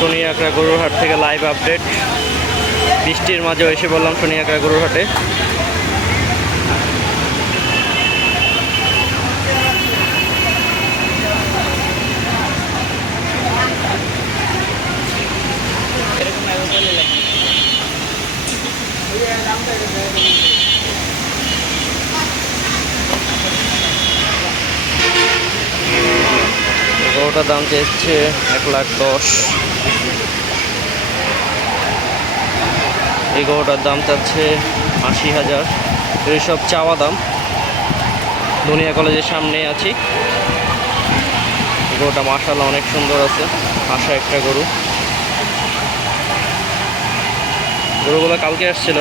সোনিয়াকড়া গরুর হাট থেকে লাইভ আপডেট। বৃষ্টির মাঝেও এসে বললাম সোনিয়াকড়া গরুর হাটে। গরুটার দাম চেয়েছে 1,10,000। এই গরুটার দাম চাচ্ছে 80,000। এইসব চাওয়া দাম। দুনিয়া কলেজের সামনে আছি। গরুটা মাশাআল্লাহ অনেক সুন্দর আছে, আশা একটা গরু। গরুগুলো কালকে আসছিল।